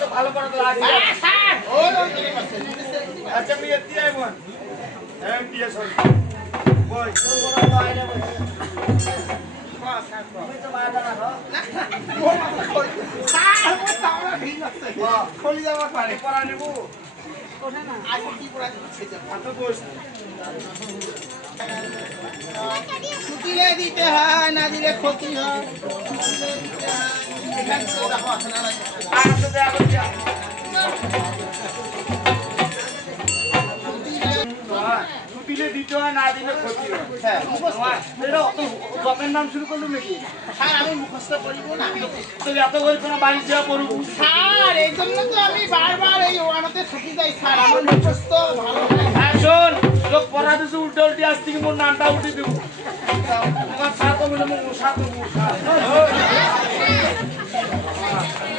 তো ভালো করে তো লাগে। আচ্ছা, মেয়ে। হ্যাঁ। বই। তুমি তো পড়া নিবো। হাতে বস। দিলে দিতে হয় না দিলে ক্ষতি হয় হয়। দিলে দিতে হয় না দিলে ক্ষতি হয় হ্যাঁ, এটা অত গপের নাম শুরু করল নাকি স্যার আমি মুখস্থ করিব না তো এত করে কোনো বাড়ি যাওয়া পড়ব স্যার এই জন্য তো আমি বারবার এই ওয়ানাতে থাকি যাই স্যার। আমার মুখস্থ ভালো হয় শোন লোক পড়া দিছে উল্টে উল্টে আজ থেকে মোর নামটা উঠে দেবো। তোমার সাত মিলে মো সাত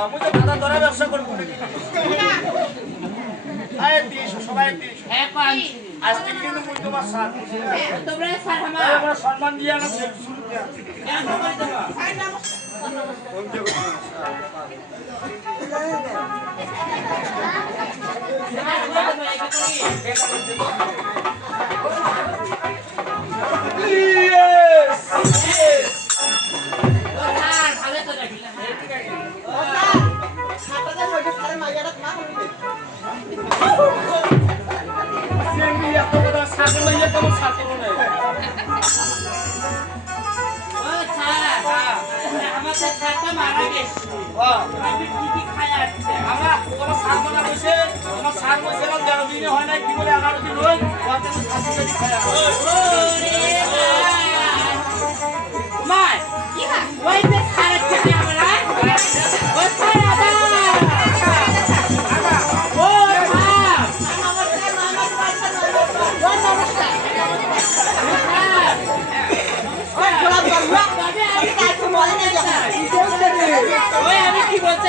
আহ, মুই তো খাতা ধরে ব্যবসা করব। আয় তিরিশ সবাই মারা গেছে। আমি কি কি খাই আসছে আমরা কোনো সার বলা বসে কোনো সার বসে তেরো দিনে হয় না কি বলে এগারো দিন খায়া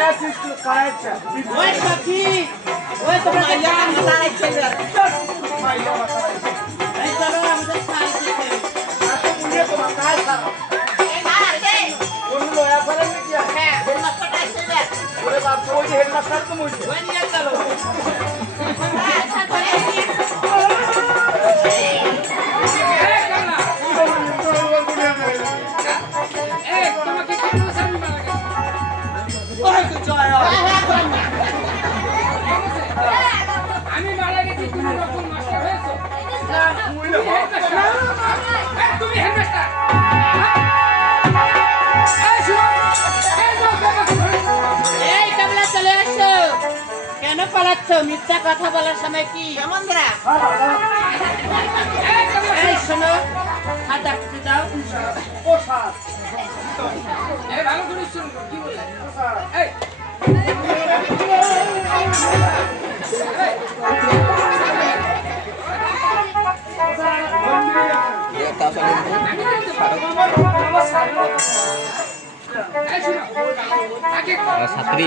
আয়া চিস্ত কায়াচ্ছা। ওই সখী ওই তোমরা মাইয়া মাথা এই চলো আমাদের সাথে এত বুঝিয়ে তোমার কাজ ছাড়া। কোন লয়া ফেলেন নাকি আর? ওরে বাচ্চা, ওই যে হেডমাস্টার তো মরছে। ওই নিয়ে চলো এই তুমি হেডমাস্টার এই কামলা চলে আসো কেন পালাচ্ছ? মিথ্যা কথা বলার সময় কি? এই শোনো খাতা খুঁজে দাও। ও স্যার, এই ভালো করে শুনুন কি বলে এই ছাত্রী।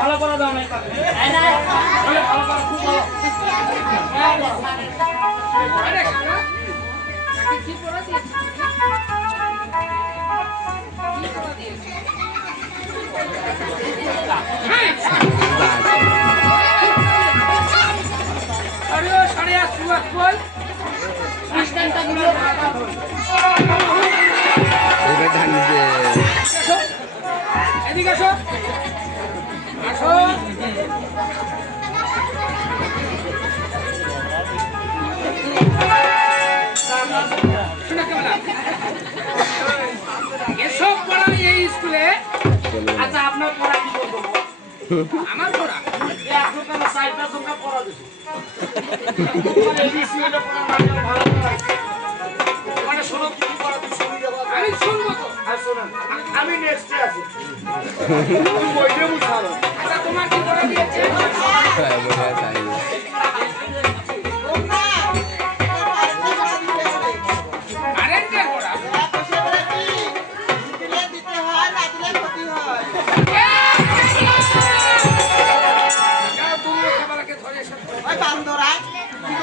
ভালো করে দাও না এই কাজে। এই না ভালো করে, খুব ভালো। সাড়ে আট সুয়াত বল। খাতা আসো এদিকে আসো। আসো। এসব পড়া এই স্কুলে? আচ্ছা, আপনার পড়া কি বলব? আমার পড়া? আমি নেক্সটে আছি। তুমি বইটা বুঝালো আচ্ছা তোমার কি বলে দিয়েছে? কারেন্টের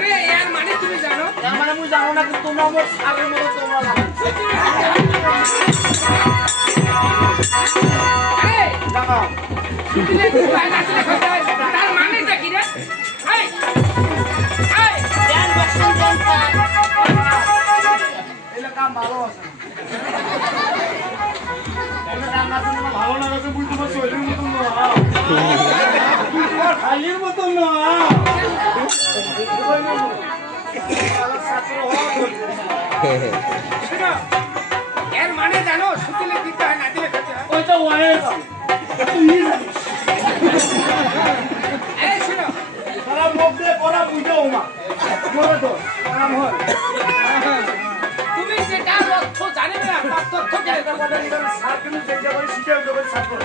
আরে এর মানে তুমি জানো? তার মানে মুই জানো না কিন্তু তোমরা আমার সারের মতো তোমরা জানো। আরে জানো দিলে কি হয় না দিলে তার মানেটা কি রে? এই এই। দেন বসেন দেন স্যার কাম ভালো আছে। এলে কাম আছে না ভালো লাগাছে বুঝ তোমার শরীরের মতন না তুই তোমার খালির মতন না এর মানে জানো শুকিলে দিতে হয় না দিলে খেতে হয়। ওইটা ওয়াইয়ে যাও তুই জানিস এই শোনো। তারা মুখ দিয়ে পড়া বুঝেও মা মনে তো কাম হয়। তুমি যেটা অর্থ জানে না তার তথ্য কে? এটা কথা নিয়ে স্যার কিন্তু চেষ্টা করে শিখে উঠে করে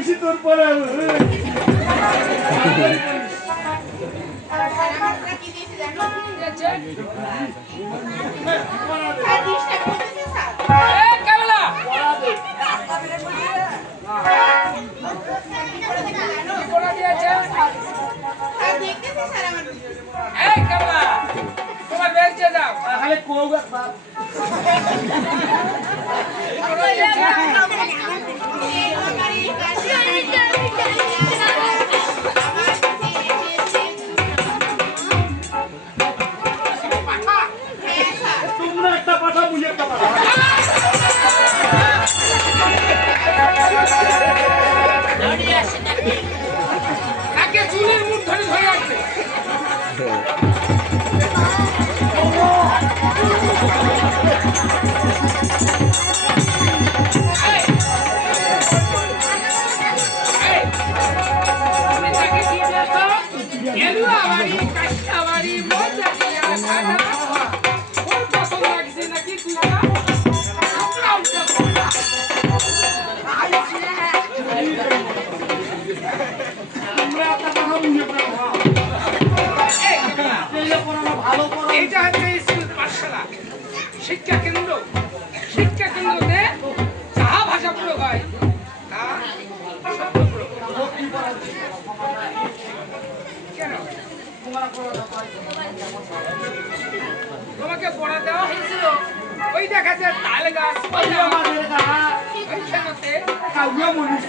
পড়তেছি তোর কামলা তোমার বেঞ্চে যাও খালি কোগ একবার তোমরা একটা পাঠা বুঝে এইটা হচ্ছে স্কুল পাঠশালা। শিক্ষা কেন্দ্র। শিক্ষা ভাষা প্রয়োগ হয়, তা কেন? তোমাকে পড়া দেওয়া হয়েছিল ওই দেখা যায় তাল গাছ। ওইখানে কাউয়া মনুষ